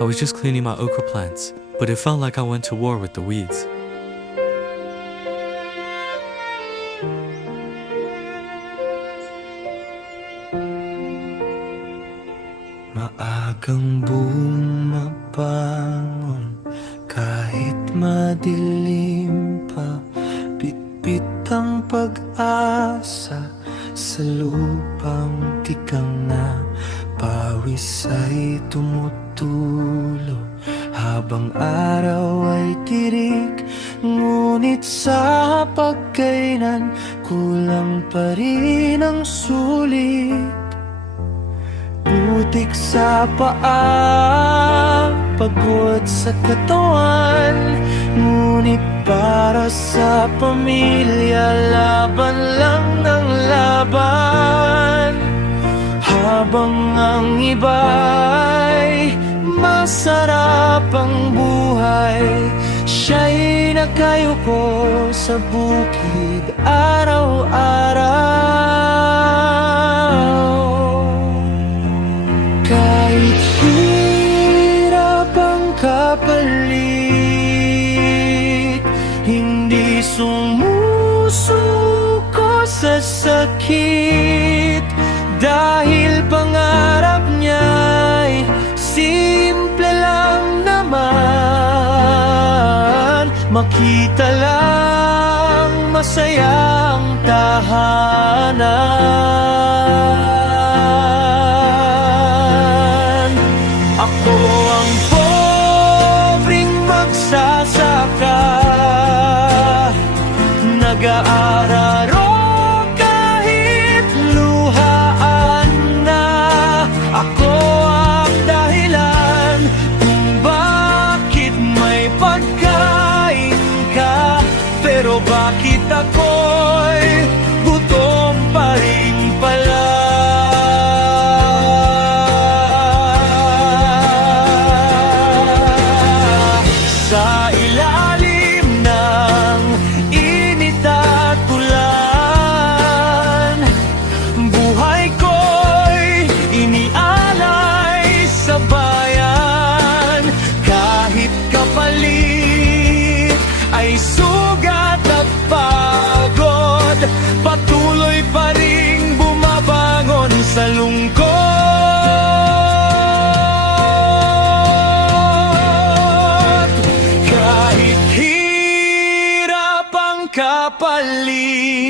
I was just cleaning my okra plants, but it felt like I went to war with the weeds. Maagang bumabangon kahit madilim pa, bitbit ang pag-asa sa lupang tikang na. Pawis ay tumutulo habang araw ay tirik, ngunit sa pagkainan kulang pa rin ang sulit. Putik sa paa, pagod sa katawan, ngunit para sa pamilya laban lang ng laban. Habang ang iba'y masarap ang buhay, siya'y nakayuko sa bukid araw-araw. Kahit hirap ang kapalit, hindi sumusuko sa sakit, dahil pangarap niya'y simple lang naman, makita lang masayang tahanan. Ako ang pobreng magsasaka, nag-aararo kahit luhaan na. Ako ang dahilan kung bakit may pagkain ka, pero bakit ako'y gutom pa rin pala. Sa ilalim ng init at ulan, buhay ko'y inialay sa bayan. Kahit kapalit ay sugat at pagod, patuloy pa ring bumabangon sa lungkot. Kahit hirap ang kapalit,